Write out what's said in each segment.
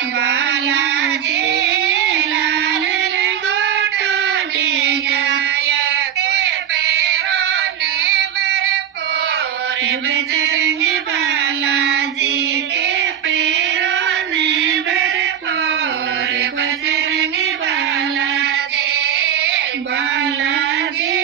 बालाजी लाल लंगोटो डिगाया के पैरों ने भरपूर बजरंग बालाजी के पैरों ने भरपूर बजरंग बालाजी बालाजी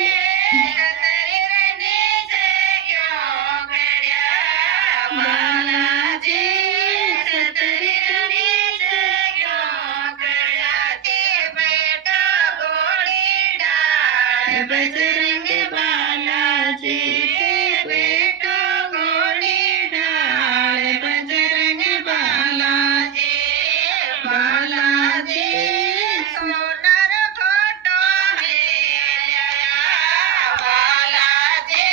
बजरंग बालाजी के बेटो घोड़ी ढाल बजरंग बालाजी बालाजी सोनर घोटो में लाया बालाजी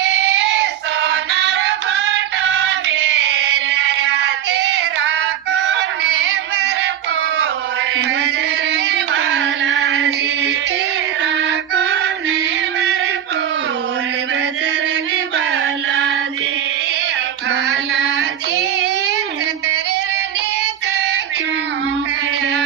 सोनर घोटो में लाया तेरा कोने भरपूर बजरंग बालाजी तेरा कोने बजरंग बालाजी बालाजी तेरे नीचे क्यों खड़ा